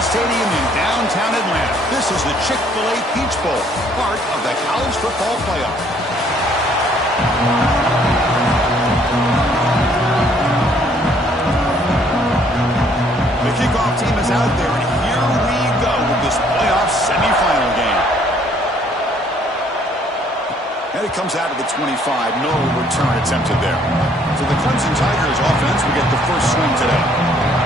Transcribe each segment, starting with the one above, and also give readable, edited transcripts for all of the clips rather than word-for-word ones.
Coliseum Stadium in downtown Atlanta. This is the Chick-fil-A Peach Bowl, part of the college football playoff. The kickoff team is out there, and here we go with this playoff semifinal game. And it comes out of the 25. No return attempted there. So the Clemson Tigers offense will get the first swing today.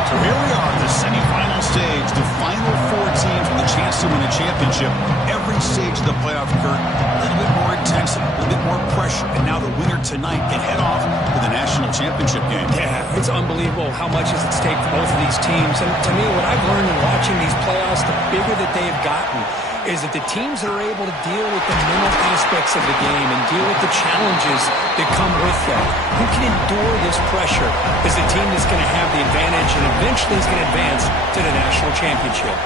So here we are at the semifinal stage. The final four teams with a chance to win a championship. Every stage of the playoff, Kurt, a little bit more intensity, a little bit more pressure. And now the winner tonight can head off to the national championship game. Yeah, it's unbelievable how much is at stake for both of these teams. And to me, what I've learned in watching these playoffs, the bigger that they have gotten, is that the teams that are able to deal with the mental aspects of the game and deal with the challenges that come with that, who can endure this pressure, is the team that's going to have the advantage and eventually is going to advance to the national championship.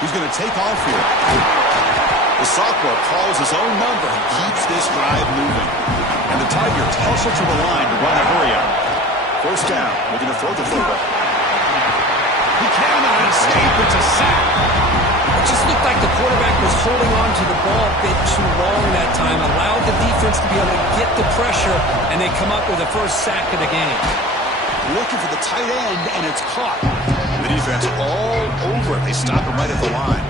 He's going to take off here. The sophomore calls his own number and keeps this drive moving. And the Tigers hustle to the line to run a hurry-up. First down, looking to throw the football. He cannot escape. It's a sack. It just looked like the quarterback was holding on to the ball a bit too long that time, allowed the defense to be able to get the pressure, and they come up with the first sack of the game. Looking for the tight end, and it's caught. The defense all over it. They stop him right at the line.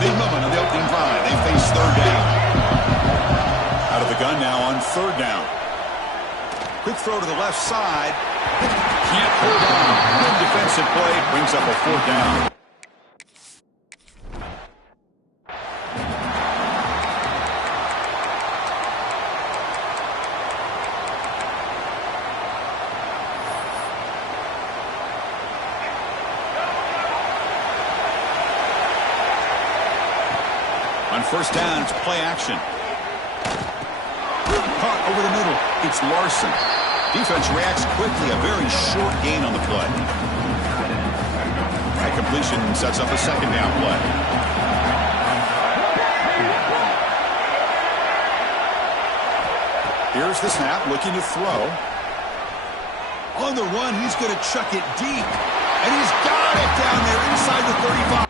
Big moment on the opening drive. They face third down. Out of the gun now on third down. Quick throw to the left side. Can't hold on. Good defensive play. Brings up a fourth down. On first down, it's play action. Caught over the middle. It's Larson. Defense reacts quickly. A very short gain on the play. That completion sets up a second down play. Here's the snap, looking to throw. On the run, he's going to chuck it deep. And he's got it down there inside the 35.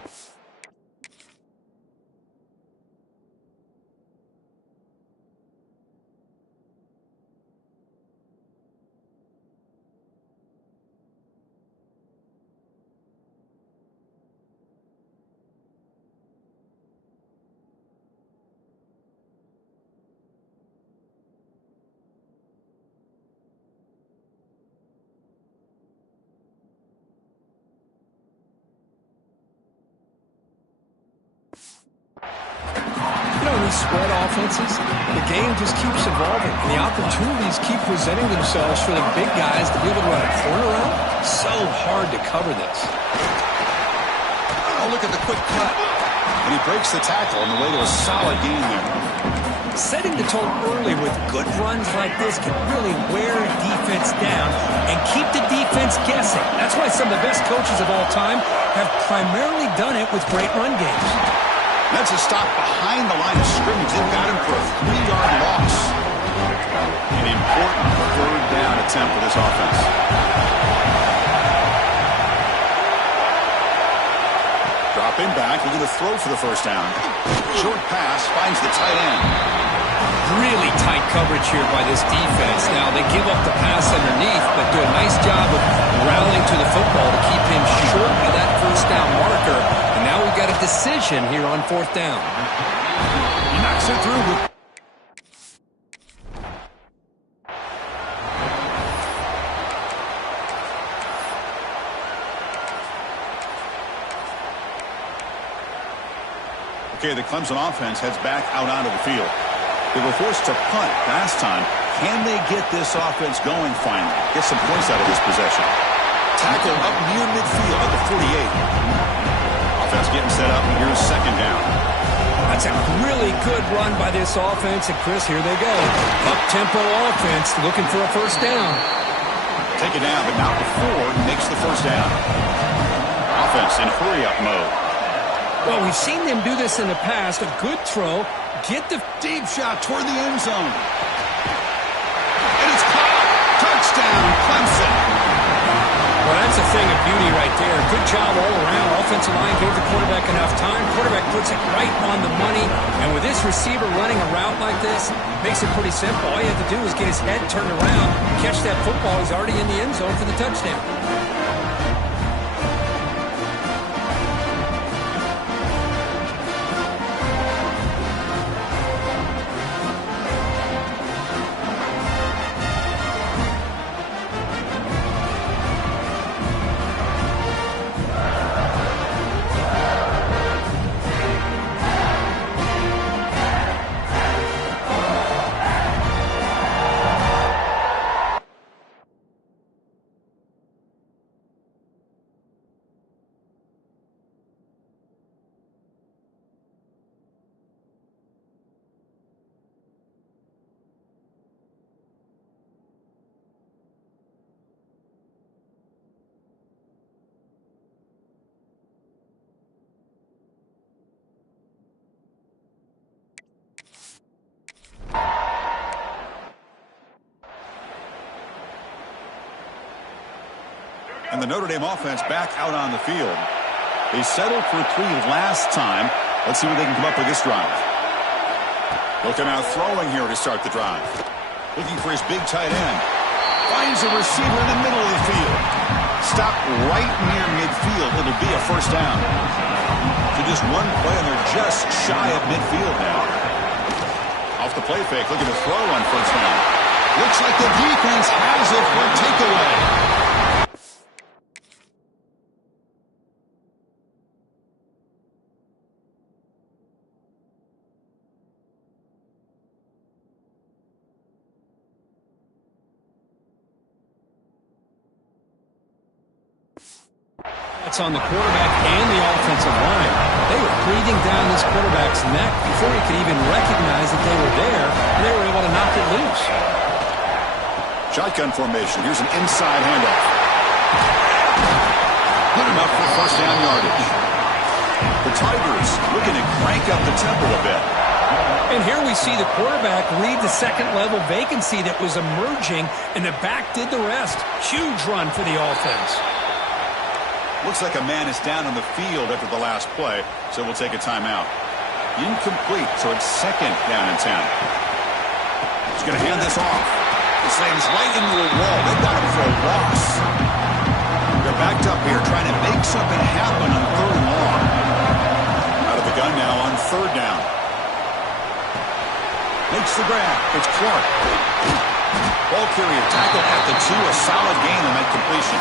Spread offenses, the game just keeps evolving, and the opportunities keep presenting themselves for the big guys to be able to run a corner out. So hard to cover this. Oh, look at the quick cut. And he breaks the tackle on the way to a solid gain there. Setting the tone early with good runs like this can really wear a defense down and keep the defense guessing. That's why some of the best coaches of all time have primarily done it with great run games. That's a stop behind the line of scrimmage. They've got him for a 3-yard loss. An important third down attempt for this offense. Dropping back, looking to throw for the first down. Short pass finds the tight end. Really tight coverage here by this defense. Now, they give up the pass underneath, but do a nice job of rallying to the football to keep him short of that first down marker. And now we've got a decision here on fourth down. He knocks it through with... Okay, the Clemson offense heads back out onto the field. They were forced to punt last time. Can they get this offense going finally? Get some points out of this possession. Tackle up near midfield at the 48. Offense getting set up. Here's second down. That's a really good run by this offense. And, Chris, here they go. Up-tempo offense looking for a first down. Take it down, but not before he makes the first down. Offense in hurry-up mode. Well, we've seen them do this in the past. A good throw. Get the deep shot toward the end zone. And it's caught. Touchdown, Clemson. Well, that's a thing of beauty right there. Good job all around. Offensive line gave the quarterback enough time. Quarterback puts it right on the money. And with this receiver running a route like this, makes it pretty simple. All you have to do is get his head turned around, catch that football. He's already in the end zone for the touchdown. And the Notre Dame offense back out on the field. They settled for 3 last time. Let's see what they can come up with this drive. Looking out throwing here to start the drive. Looking for his big tight end. Finds a receiver in the middle of the field. Stop right near midfield. It'll be a first down. So just one play, and they're just shy of midfield now. Off the play fake, looking to throw on first down. Looks like the defense has it for a takeaway. That's on the quarterback and the offensive line. They were breathing down this quarterback's neck before he could even recognize that they were there, and they were able to knock it loose. Shotgun formation. Here's an inside handoff. Good enough for first down yardage. The Tigers looking to crank up the tempo a bit. And here we see the quarterback read the second-level vacancy that was emerging, and the back did the rest. Huge run for the offense. Looks like a man is down on the field after the last play, so we'll take a timeout. Incomplete, so it's second down and 10. He's going to hand this off. This lands right into a wall. They got him for a loss. They're backed up here trying to make something happen on third and long. Out of the gun now on third down. Makes the grab. It's Clark. Ball carrier tackled at the 2. A solid gain on that completion.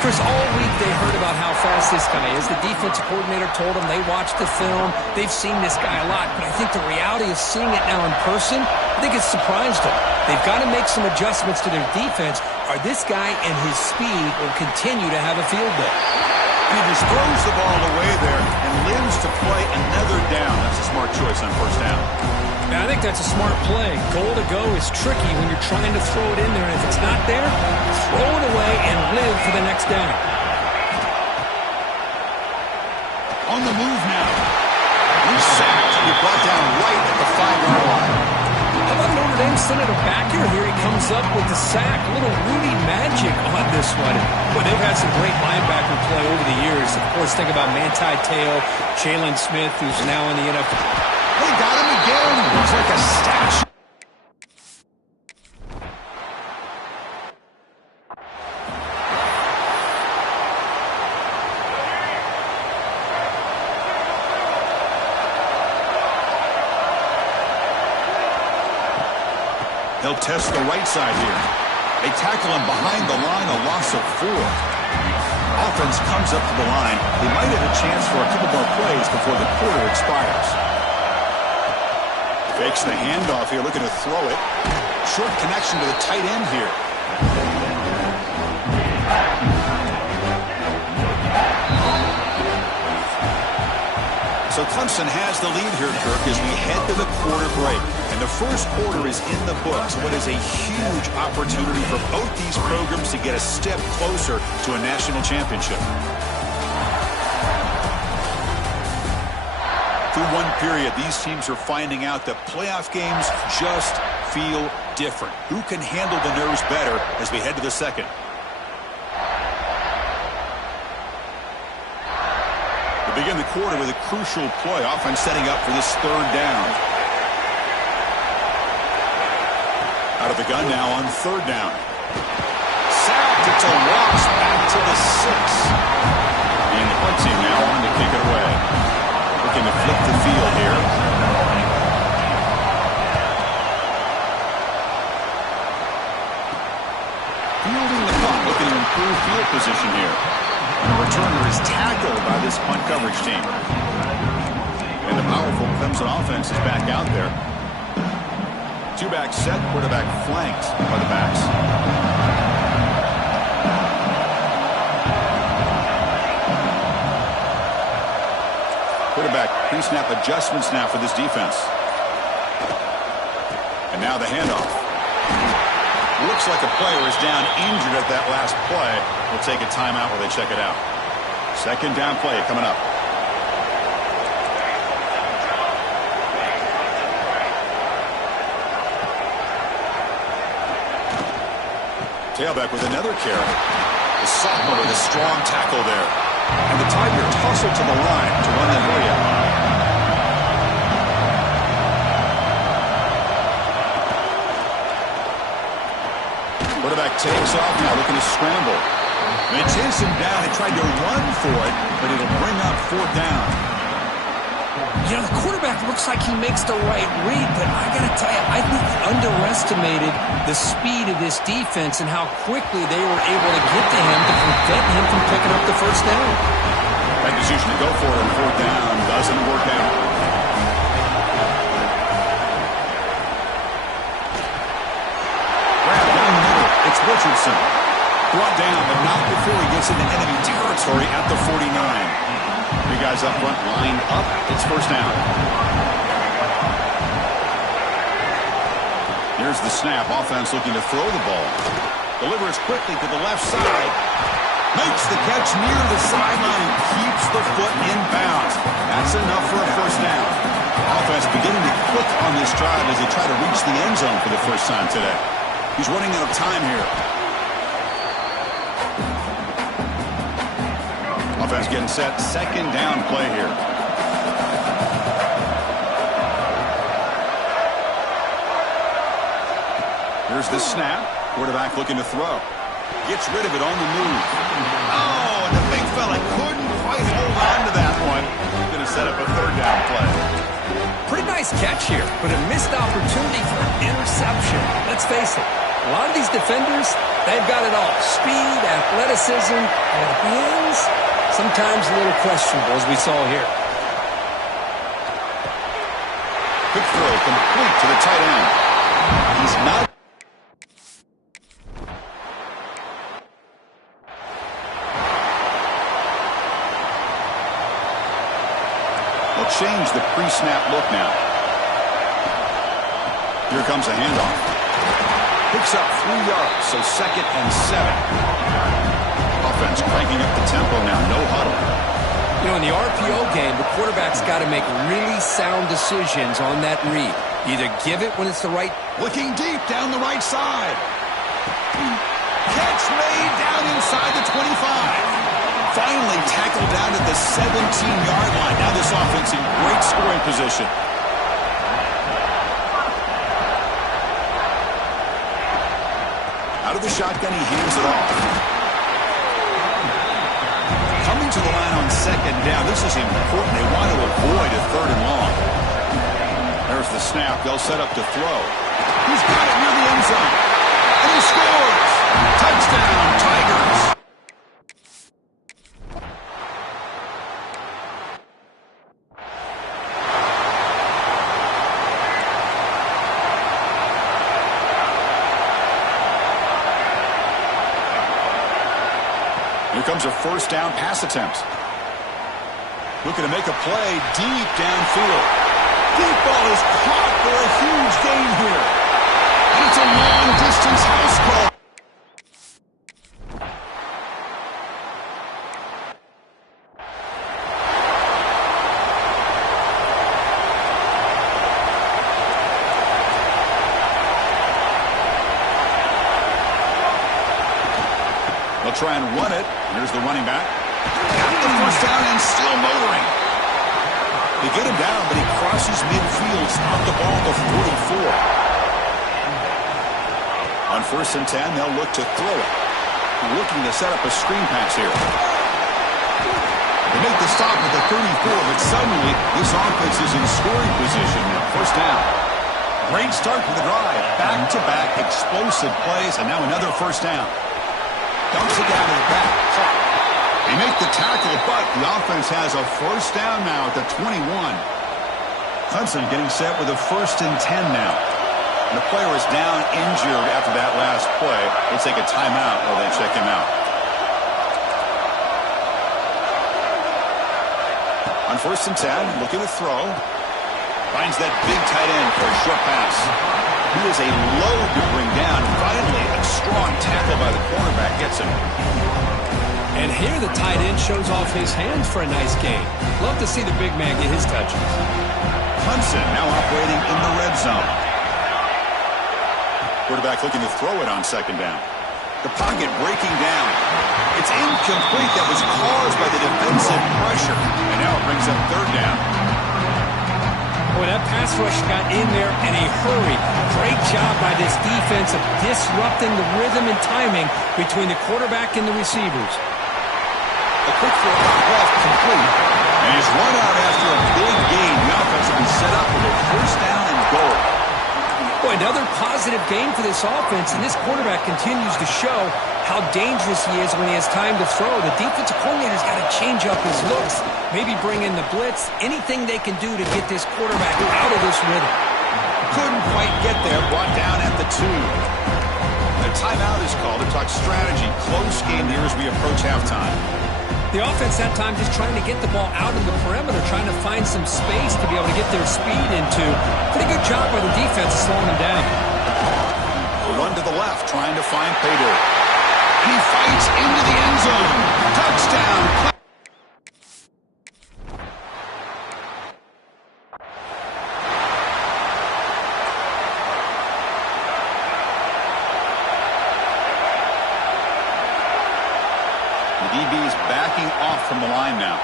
Chris, all week they heard about how fast this guy is. The defensive coordinator told them they watched the film. They've seen this guy a lot. But I think the reality of seeing it now in person, I think it's surprised them. They've got to make some adjustments to their defense, or this guy and his speed will continue to have a field day. He just throws the ball away there and lives to play another down. That's a smart choice on first down. Yeah, I think that's a smart play. Goal to go is tricky when you're trying to throw it in there. And if it's not there, throw it away and live for the next down. On the move now. He's sacked. He brought down right at the 5-yard line. How about Notre Dame sending him back here? Here he comes up with the sack. A little Rudy magic on this one. But they've had some great linebacker play over the years. Of course, think about Manti Te'o, Jalen Smith, who's now in the NFL. They got him again. Looks like a statue. They'll test the right side here. They tackle him behind the line, a loss of 4. Offense comes up to the line. They might have a chance for a couple more plays before the quarter expires. Fakes the handoff here, looking to throw it. Short connection to the tight end here. So Clemson has the lead here, Kirk, as we head to the quarter break. And the first quarter is in the books. What is a huge opportunity for both these programs to get a step closer to a national championship. Through one period, these teams are finding out that playoff games just feel different. Who can handle the nerves better as we head to the second? We begin the quarter with a crucial play. Offense setting up for this third down. Out of the gun now on third down. Sacked. It's a loss back to the 6. And the punt team now on to kick it away. Looking to flip the field here. Fielding the punt, looking to improve field position here. And the returner is tackled by this punt coverage team. And the powerful Clemson offense is back out there. Two-back set, quarterback flanked by the backs. Quarterback pre-snap adjustments now for this defense. And now the handoff. Looks like a player is down injured at that last play. We'll take a timeout while they check it out. Second down play coming up. Tailback with another carry. The sophomore with a strong tackle there. And the Tigers hustle to the line to run the play out. Quarterback takes off now, looking to scramble. They chase him down. They tried to run for it, but it'll bring up fourth down. You know, the quarterback looks like he makes the right read, but I got to tell you, I think he underestimated the speed of this defense and how quickly they were able to get to him to prevent him from picking up the first down. That decision to go for it on fourth down doesn't work out. Grab down the middle. It's Richardson. Brought down, but not before he gets into enemy territory at the 49. Three guys up front, lined up. It's first down. Here's the snap. Offense looking to throw the ball. Delivers quickly to the left side. Makes the catch near the sideline and keeps the foot in bounds. That's enough for a first down. Offense beginning to click on this drive as they try to reach the end zone for the first time today. He's running out of time here. Offense getting set. Second down play here. Here's the snap. Quarterback looking to throw. Gets rid of it on the move. Oh, and the big fella couldn't quite hold on to that one. Going to set up a third down play. Pretty nice catch here, but a missed opportunity for an interception. Let's face it, a lot of these defenders, they've got it all. Speed, athleticism, and hands, sometimes a little questionable, as we saw here. Quick throw, complete to the tight end. He's not. They'll change the pre-snap look now. Here comes a handoff. Picks up 3 yards, so 2nd and 7. Offense cranking up the tempo now, no huddle. You know, in the RPO game, the quarterback's got to make really sound decisions on that read. Either give it when it's the right. Looking deep down the right side. Catch made down inside the 25. Finally tackled down at the 17-yard line. Now this offense in great scoring position. Out of the shotgun, he hands it off. Coming to the line on second down. This is important. They want to avoid a third and long. There's the snap. They'll set up to throw. He's got it near the end zone. And he scores. Touchdown, Tigers. Here comes a first down pass attempt. Looking to make a play deep downfield. Deep ball is caught for a huge gain here. And it's a long-distance house call. They'll try and run it. Here's the running back. Got the first down and still motoring. They get him down, but he crosses midfield, stopped the ball at the 44. On 1st and 10, they'll look to throw it. Looking to set up a screen pass here. They make the stop at the 34, but suddenly this offense is in scoring position now. 1st down. Great start to the drive. Back-to-back explosive plays, and now another 1st down. Dumps it down to the back. They make the tackle, but the offense has a 1st down now at the 21. Clemson getting set with a 1st and 10 now. And the player is down injured after that last play. They'll take a timeout while they check him out. On 1st and 10, looking to throw. Finds that big tight end for a short pass. He is a load to bring down. Finally, a strong tackle by the cornerback gets him. And here the tight end shows off his hands for a nice gain. Love to see the big man get his touches. Clemson now operating in the red zone. Quarterback looking to throw it on 2nd down. The pocket breaking down. It's incomplete. That was caused by the defensive pressure. And now it brings up 3rd down. Boy, that pass rush got in there in a hurry. Great job by this defense of disrupting the rhythm and timing between the quarterback and the receivers. A quick throw out left, complete. And he's run out after a big gain. The offense will be set up with a 1st down and goal. Boy, another positive game for this offense, and this quarterback continues to show how dangerous he is when he has time to throw. The defensive coordinator's got to change up his looks, maybe bring in the blitz, anything they can do to get this quarterback out of this rhythm. Couldn't quite get there, brought down at the 2. A timeout is called to talk strategy. Close game here as we approach halftime. The offense that time just trying to get the ball out of the perimeter, trying to find some space to be able to get their speed into. Pretty good job by the defense slowing them down. A run to the left, trying to find Payder. He fights into the end zone. Touchdown. DB's backing off from the line now.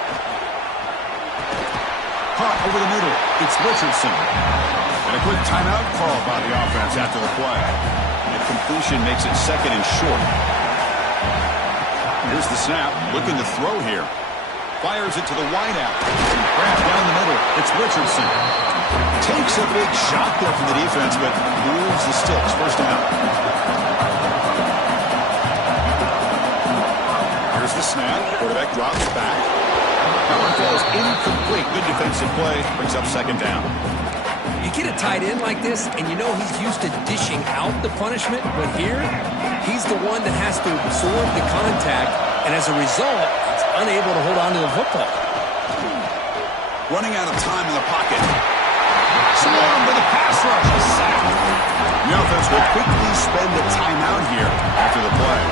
Caught over the middle. It's Richardson. And a quick timeout call by the offense after the play. The completion makes it 2nd and short. Here's the snap. Looking to throw here. Fires it to the wideout. Grab down the middle. It's Richardson. Takes a big shot there from the defense, but moves the sticks. 1st down. The snap, quarterback drops back. That one falls incomplete. Good defensive play, brings up 2nd down. You get a tight end like this, and you know he's used to dishing out the punishment, but here, he's the one that has to absorb the contact, and as a result, he's unable to hold on to the football. Running out of time in the pocket. Swarmed with a pass rush, a sack. The offense will quickly spend a timeout here after the play.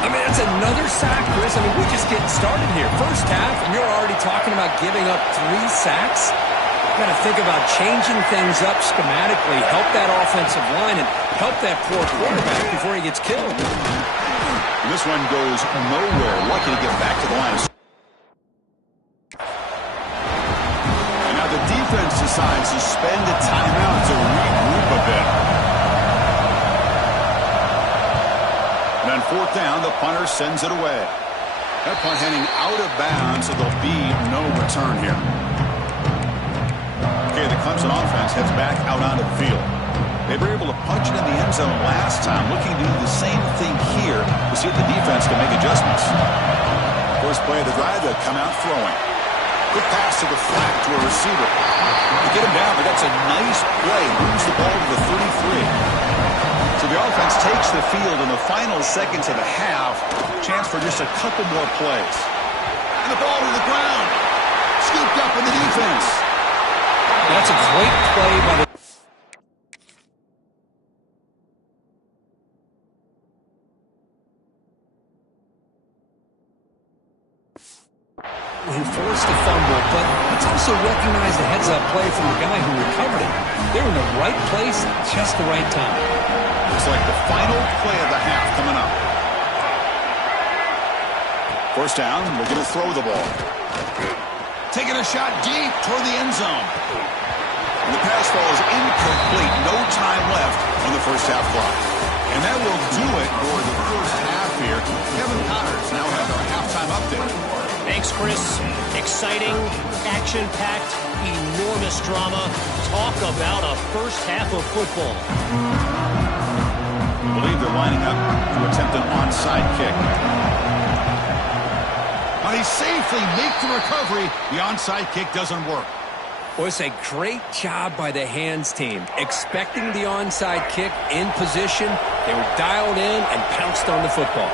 I mean, that's another sack, Chris. I mean, we're just getting started here. 1st half, and you're already talking about giving up 3 sacks. You've got to think about changing things up schematically, help that offensive line, and help that poor quarterback before he gets killed. And this one goes nowhere. Lucky to get back to the line. And now the defense decides to spend a timeout to regroup a bit. And on 4th down, the punter sends it away. That punt heading out of bounds, so there'll be no return here. Okay, the Clemson offense heads back out onto the field. They were able to punch it in the end zone last time, looking to do the same thing here to see if the defense can make adjustments. First play of the drive, they'll come out throwing. Quick pass to the flat to a receiver. They get him down, but that's a nice play. Moves the ball to the 33. So the offense takes the field in the final seconds of the half. Chance for just a couple more plays. And the ball to the ground. Scooped up in the defense. That's a great play by the... He forced a fumble, but let's also recognize the heads-up play from the guy who recovered it. They were in the right place at just the right time. Looks like the final play of the half coming up. First down, looking to throw the ball. Taking a shot deep toward the end zone. And the pass falls incomplete. No time left on the first half clock. And that will do it for the first half here. Kevin Connors now has our halftime update. Thanks, Chris. Exciting, action-packed, enormous drama. Talk about a first half of football. I believe they're lining up to attempt an onside kick. Now he safely makes the recovery. The onside kick doesn't work. Well, it's a great job by the hands team. Expecting the onside kick in position, they were dialed in and pounced on the football.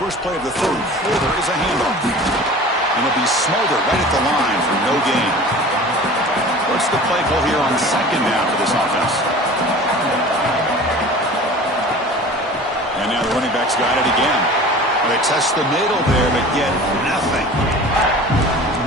First play of the third quarter is a handoff. And it'll be smothered right at the line for no gain. What's the play call here on second down for this offense? And now the running back's got it again. They test the middle there, but yet nothing.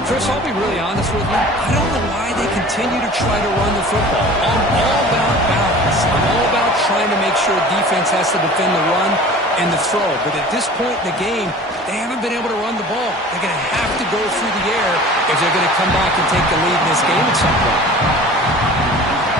Chris, I'll be really honest with you. I don't know why they continue to try to run the football. I'm all about balance. I'm all about trying to make sure defense has to defend the run and the throw. But at this point in the game, they haven't been able to run the ball. They're going to have to go through the air if they're going to come back and take the lead in this game at some point.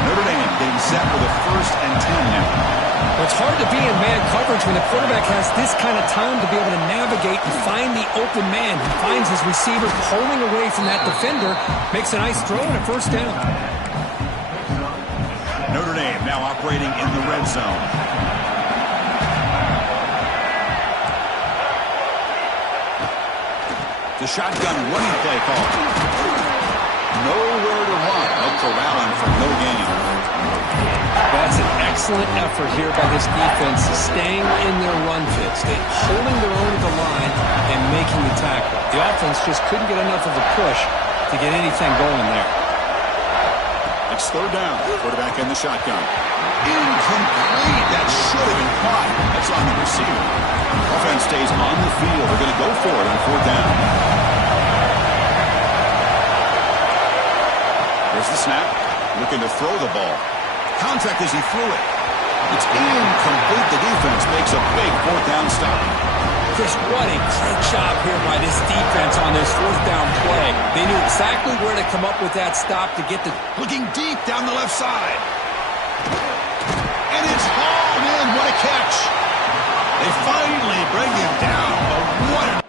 Notre Dame getting set with a 1st and 10 now. Well, it's hard to be in man coverage when the quarterback has this kind of time to be able to navigate and find the open man. He finds his receiver pulling away from that defender, makes a nice throw and a first down. Notre Dame now operating in the red zone. The shotgun running play call. Nowhere to run. No corralling for no gain. That's an excellent effort here by this defense, staying in their run fits, holding their own at the line and making the tackle. The offense just couldn't get enough of a push to get anything going there. It's third down. Quarterback in the shotgun. Incomplete. That should have been caught. That's on the receiver. Offense stays on the field. They're going to go for it on fourth down. There's the snap. Looking to throw the ball. Contact as he threw it. It's incomplete. The defense makes a big fourth down stop. Chris, what a great job here by this defense on this fourth down play. They knew exactly where to come up with that stop to get the... Looking deep down the left side. And it's hauled in. What a catch. They finally bring him down. But what a...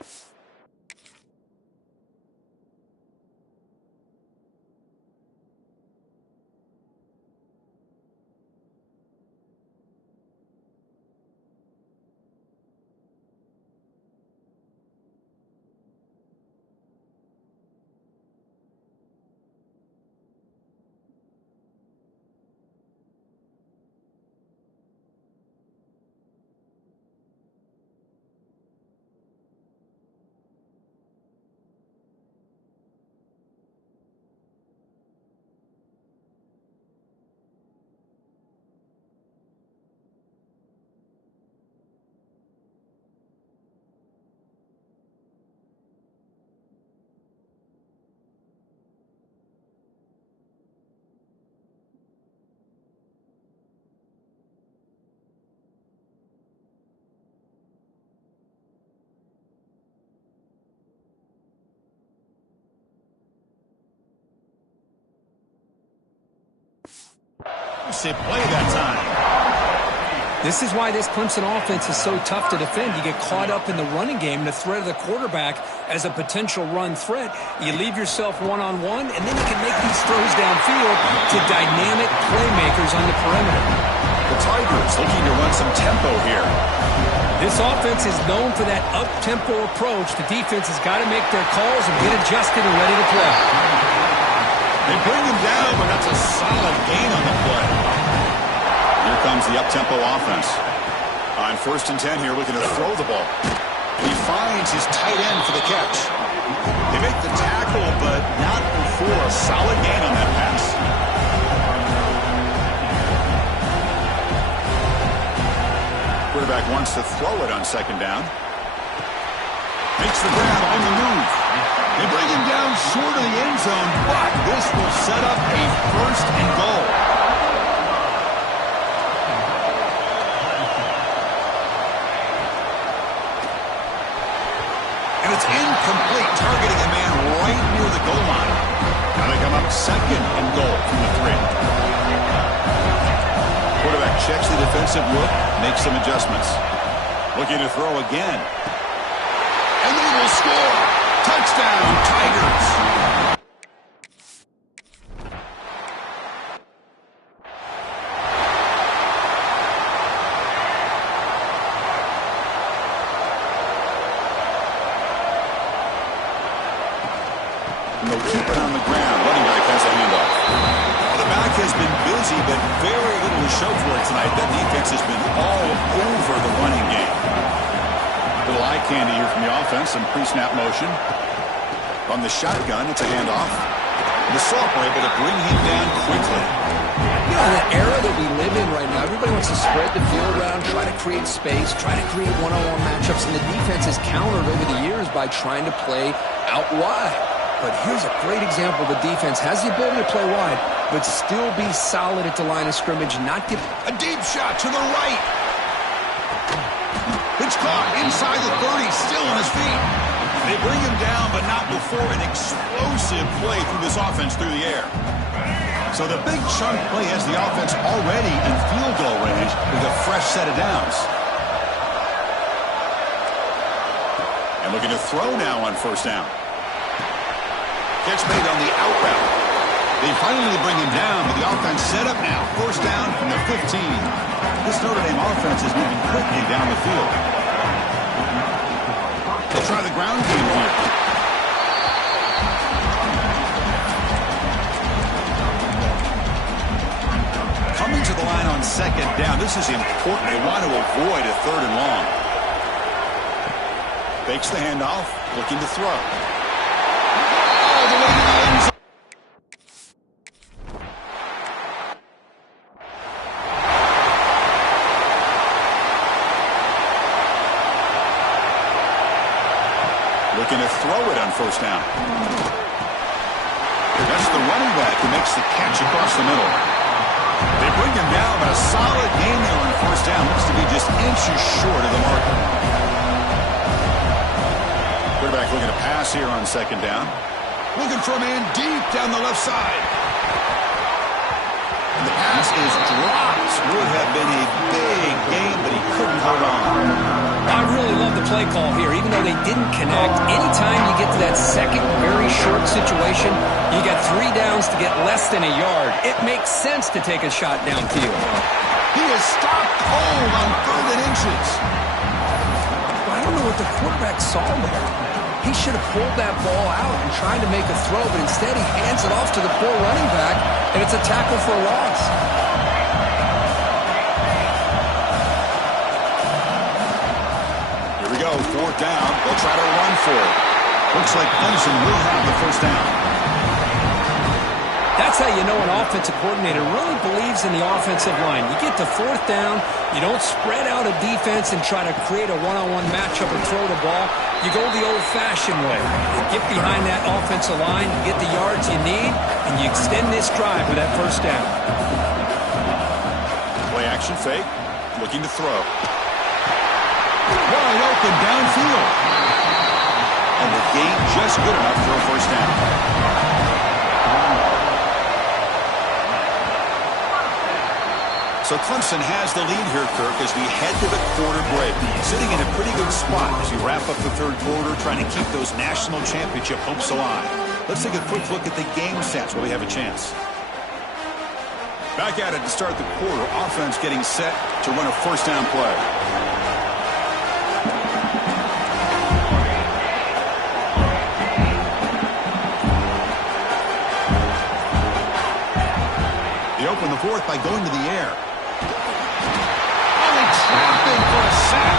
play that time. This is why this Clemson offense is so tough to defend. You get caught up in the running game and the threat of the quarterback as a potential run threat. You leave yourself one-on-one, and then you can make these throws downfield to dynamic playmakers on the perimeter. The Tigers looking to run some tempo here. This offense is known for that up-tempo approach. The defense has got to make their calls and get adjusted and ready to play. They bring him down, but that's a solid gain on the play. Here comes the up-tempo offense. On 1st and 10 here, looking to throw the ball. And he finds his tight end for the catch. They make the tackle, but not before a solid gain on that pass. Quarterback wants to throw it on 2nd down. Makes the grab on the move. They bring him down short of the end zone, but this will set up a 1st and goal. And it's incomplete, targeting a man right near the goal line. Now they come up second and goal from the 3. Quarterback checks the defensive look, makes some adjustments. Looking to throw again. And they will score. Touchdown, Tigers. And they'll keep it on the ground. Running back has a handoff. Well, the back has been busy, but very little to show for it tonight. That defense has been all over the running game. Little eye candy here from the offense. Some pre-snap motion. On the shotgun, it's a handoff. The Salk were able to bring him down quickly. You know, in the era that we live in right now, everybody wants to spread the field around, try to create space, try to create one-on-one matchups, and the defense has countered over the years by trying to play out wide. But here's a great example. The defense has the ability to play wide, but still be solid at the line of scrimmage, not get... A deep shot to the right. It's caught inside the 30, still on his feet. They bring him down, but not before an explosive play through this offense through the air. So the big chunk play has the offense already in field goal range with a fresh set of downs. And looking to throw now on first down. Catch made on the out route. They finally bring him down, but the offense set up now. First down from the 15. This Notre Dame offense is moving quickly down the field. They'll try the ground game here. Coming to the line on second down. This is important. They want to avoid a third and long. Fakes the handoff, looking to throw. All the way to the end zone. Looking to throw it on first down. That's the running back who makes the catch across the middle. They bring him down, but a solid game there on first down. Looks to be just inches short of the marker. Quarterback looking to pass here on second down. Looking for a man deep down the left side. And the pass is dropped. Would have been a big game, but he couldn't hold on. I really love the play call here, even though they didn't connect. Anytime you get to that second very short situation, you got 3 downs to get less than a yard. It makes sense to take a shot downfield. He is stopped cold on 3rd and inches. I don't know what the quarterback saw there. He should have pulled that ball out and tried to make a throw, but instead he hands it off to the poor running back, and it's a tackle for a loss. Here we go, 4th down. They'll try to run for it. Looks like Clemson will have the first down. That's how you know an offensive coordinator really believes in the offensive line. You get to 4th down, you don't spread out a defense and try to create a one-on-one matchup and throw the ball. You go the old-fashioned way. You get behind that offensive line, you get the yards you need, and you extend this drive with that first down. Play action fake, looking to throw. Wide open downfield. And the game just good enough for a first down. So Clemson has the lead here, Kirk, as we head to the quarter break. Sitting in a pretty good spot as we wrap up the 3rd quarter, trying to keep those national championship hopes alive. Let's take a quick look at the game stats where we have a chance. Back at it to start the quarter. Offense getting set to run a first down play. They open the 4th by going to the air. Trapping for a sack.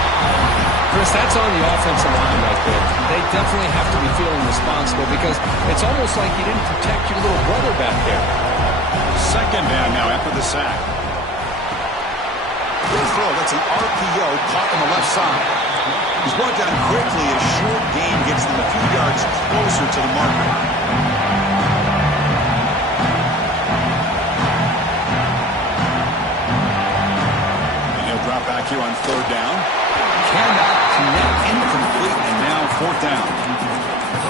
Chris, that's on the offensive line right there. They definitely have to be feeling responsible because it's almost like you didn't protect your little brother back there. 2nd down now after the sack. Good throw. That's an RPO caught on the left side. He's brought down quickly. A short gain gets them a few yards closer to the marker. Back here on 3rd down. Cannot connect, incomplete, and now 4th down.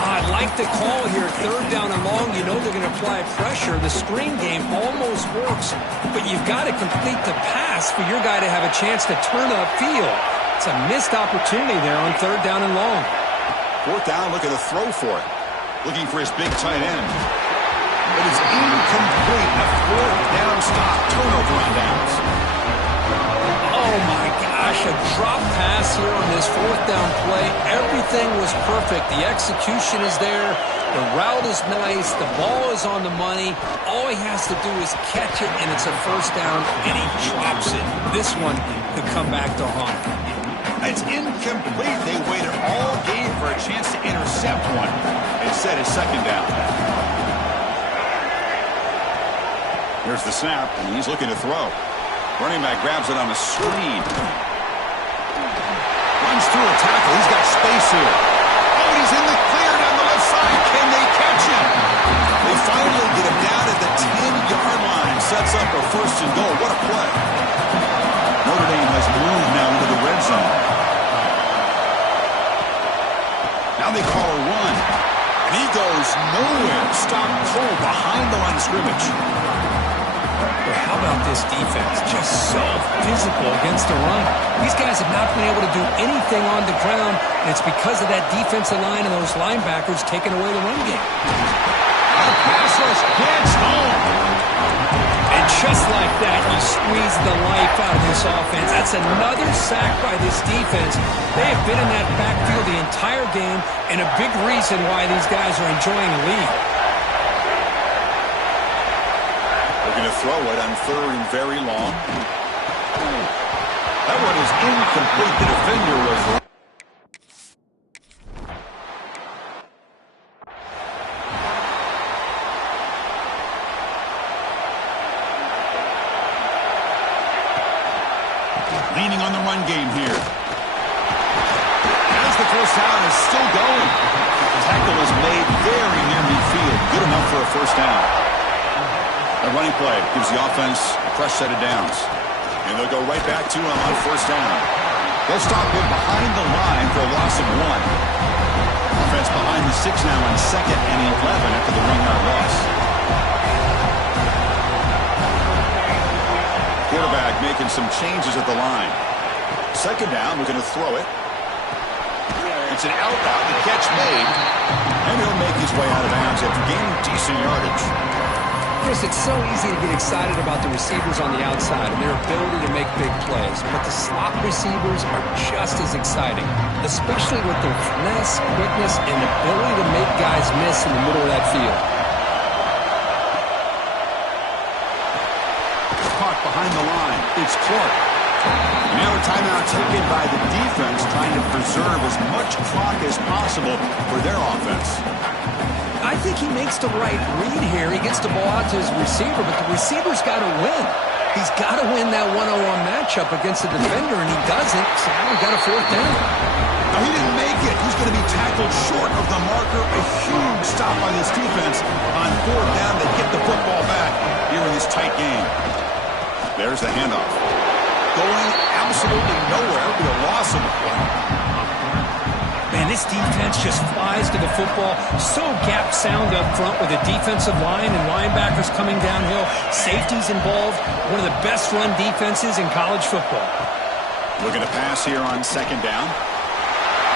I like the call here. 3rd down and long. You know they're going to apply pressure. The screen game almost works, but you've got to complete the pass for your guy to have a chance to turn upfield. It's a missed opportunity there on 3rd down and long. 4th down, looking to throw for it. Looking for his big tight end. It is incomplete. A 4th down stop. Turnover on downs. Oh, my gosh. A drop pass here on this 4th down play. Everything was perfect. The execution is there. The route is nice. The ball is on the money. All he has to do is catch it, and it's a 1st down, and he drops it. This one could come back to haunt. It's incomplete. They waited all game for a chance to intercept one. Instead, it's 2nd down. Here's the snap, and he's looking to throw. Running back grabs it on a screen. Runs through a tackle. He's got space here. Oh, he's in the clear down the left side. Can they catch him? They finally get him down at the 10-yard line. Sets up a 1st and goal. What a play. Notre Dame has moved now into the red zone. Now they call a run. And he goes nowhere. Stop cold behind the line of scrimmage. Well, how about this defense? Just so physical against the run. These guys have not been able to do anything on the ground, and it's because of that defensive line and those linebackers taking away the run game. A pass rush gets home. And just like that, you squeeze the life out of this offense. That's another sack by this defense. They have been in that backfield the entire game, and a big reason why these guys are enjoying the lead. Going to throw it on 3rd and very long. That one is incomplete. The defender was leaning on the run game here. As the 1st down is still going. The tackle is made very near midfield. Good enough for a 1st down. A running play gives the offense a fresh set of downs. And they'll go right back to him on 1st down. They'll stop him behind the line for a loss of 1. Offense behind the 6 now on 2nd and 11 after the 1-yard loss. Quarterback making some changes at the line. 2nd down, we're going to throw it. It's an out route, the catch made. And he'll make his way out of bounds after gaining decent yardage. Chris, it's so easy to get excited about the receivers on the outside and their ability to make big plays, but the slot receivers are just as exciting, especially with their finesse, quickness, and ability to make guys miss in the middle of that field. Caught behind the line. It's Clark. And now a timeout taken by the defense, trying to preserve as much clock as possible for their offense. I think he makes the right read here. He gets the ball out to his receiver, but the receiver's got to win. He's got to win that one-on-one matchup against the defender, and he doesn't, so now he's got a 4th down. Now, he didn't make it. He's going to be tackled short of the marker. A huge stop by this defense on 4th down. They get the football back here in this tight game. There's the handoff. Going absolutely nowhere. It'll be a loss of a play. Man, this defense just flies to the football. So gap sound up front with a defensive line and linebackers coming downhill. Safeties involved. One of the best run defenses in college football. Looking to pass here on 2nd down.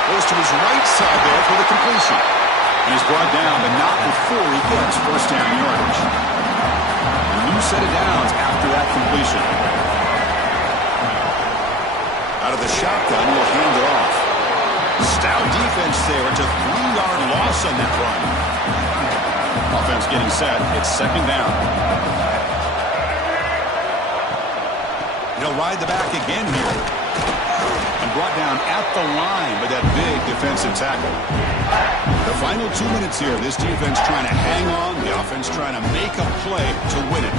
Goes to his right side there for the completion. And he's brought down, but not before he gets 1st down yardage. A new set of downs after that completion. Out of the shotgun, he'll hand it off. Stout defense there. It's a 3-yard loss on that run. Offense getting set. It's 2nd down. He'll ride the back again here. And brought down at the line by that big defensive tackle. The final 2 minutes here. This defense trying to hang on. The offense trying to make a play to win it.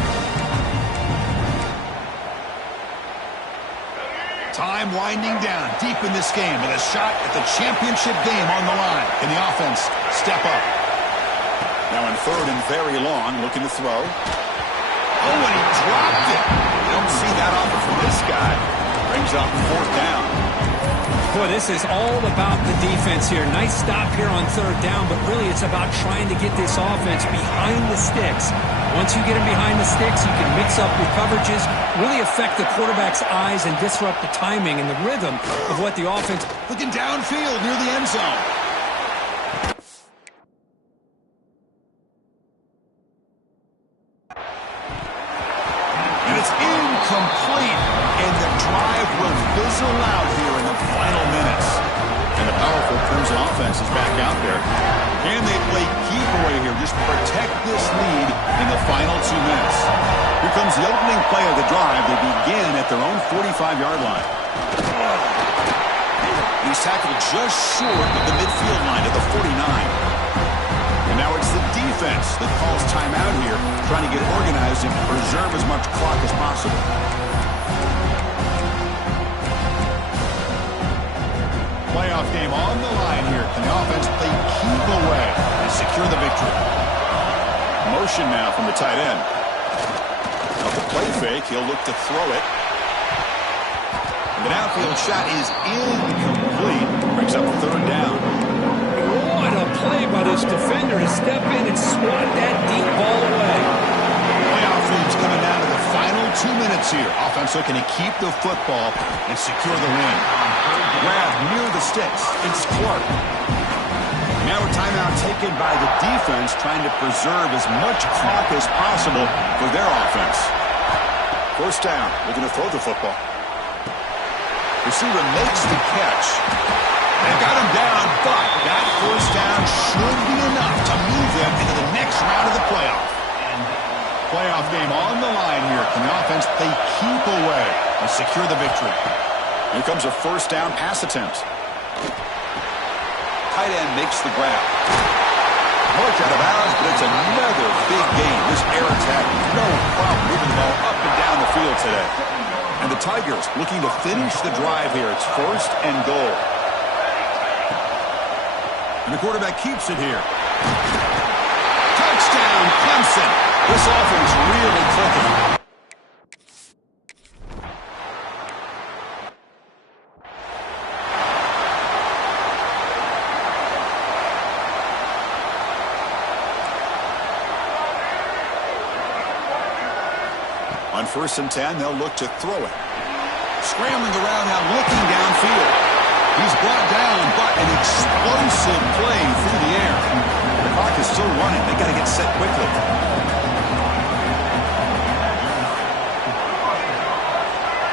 Time winding down deep in this game with a shot at the championship game on the line. Can the offense step up? Now in 3rd and very long, looking to throw. Oh, and he dropped it. You don't see that often from this guy. Brings up 4th down. Boy, this is all about the defense here. Nice stop here on third down, but really it's about trying to get this offense behind the sticks. Once you get them behind the sticks, you can mix up your coverages, really affect the quarterback's eyes and disrupt the timing and the rhythm of what the offense... Looking downfield near the end zone. And it's incomplete. And the drive will fizzle out here in the final minutes. And the powerful Crimson offense is back out there. Can they play keep away here? Just protect this lead in the final 2 minutes. Here comes the opening play of the drive. They begin at their own 45-yard line. He's tackled just short of the midfield line at the 49. And now it's the defense that calls timeout here, trying to get organized and preserve as much clock as possible. Playoff game on the line here. Can the offense play keep away and secure the victory? Motion now from the tight end. Off the play fake, he'll look to throw it. And the downfield shot is incomplete. Brings up third down. What a play by this defender to step in and swat that deep ball away. Playoff leads coming down to the final 2 minutes here. Offense looking to keep the football and secure the win. Grab near the sticks. It's Clark. Now a timeout taken by the defense, trying to preserve as much clock as possible for their offense. First down. Looking to throw the football. Receiver makes the catch. They got him down, but that first down should be enough to move them into the next round of the playoff. Playoff game on the line here. Can the offense play keep away and secure the victory? Here comes a first down pass attempt. Tight end makes the grab. Marked out of bounds, but it's another big gain. This air attack, no problem moving the ball up and down the field today. And the Tigers looking to finish the drive here. It's first and goal. And the quarterback keeps it here. Touchdown, Clemson. This offense really clicking. On 1st and 10, they'll look to throw it. Scrambling around now, looking downfield. He's brought down, but an explosive play through the air. The clock is still running. They got to get set quickly.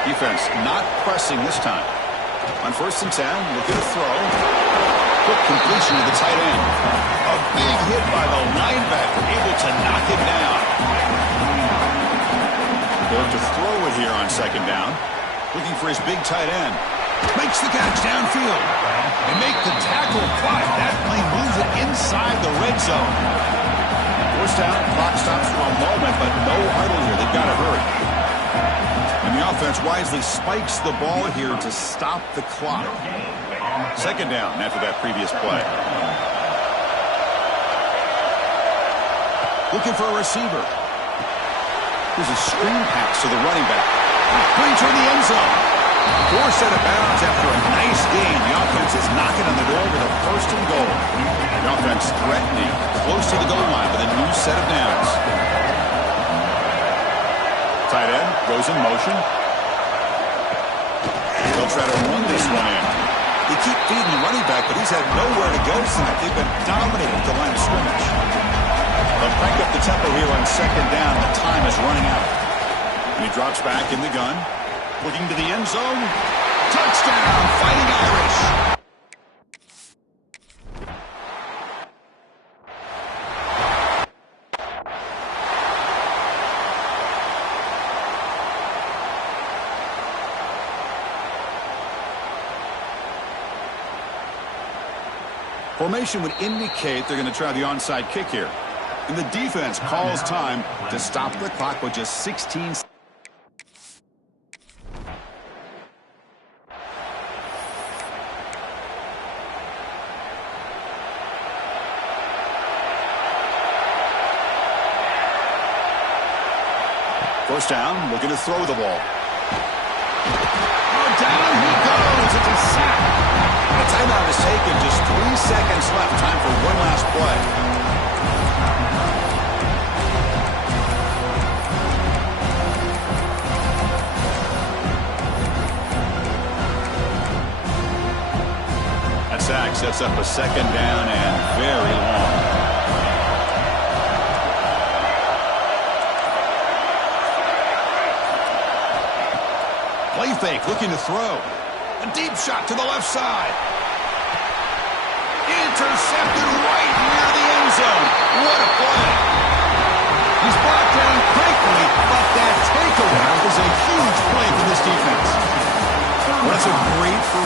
Defense not pressing this time. On 1st and 10, looking to throw. Quick completion to the tight end. A big hit by the linebacker, able to knock him down. They'll have to throw it here on 2nd down. Looking for his big tight end. Makes the catch downfield. And make the tackle, but that play moves it inside the red zone. First down, clock stops for a moment, but no huddle here. They've got to hurry. And the offense wisely spikes the ball here to stop the clock. 2nd down after that previous play. Looking for a receiver. Here's a screen pass to the running back. Going toward the end zone. Forced out of bounds after a nice gain. The offense is knocking on the door with a 1st and goal. The offense threatening close to the goal line with a new set of downs. Tight end goes in motion. They'll try to run this one in. They keep feeding the running back, but he's had nowhere to go tonight. They've been dominating the line of scrimmage. They'll crank up the tempo here on 2nd down. The time is running out. And he drops back in the gun. Looking to the end zone. Touchdown, Fighting Irish. Formation would indicate they're going to try the onside kick here. And the defense calls time to stop the clock with just 16 seconds. First down, looking to throw the ball. Oh, down he goes. It's a sack. seconds left. Time for one last play. That sack sets up a second down and very long. Play fake, looking to throw. A deep shot to the left side. Intercepted right near the end zone. What a play. He's brought down quickly, but that takeaway is a huge play for this defense. Well, that's a great first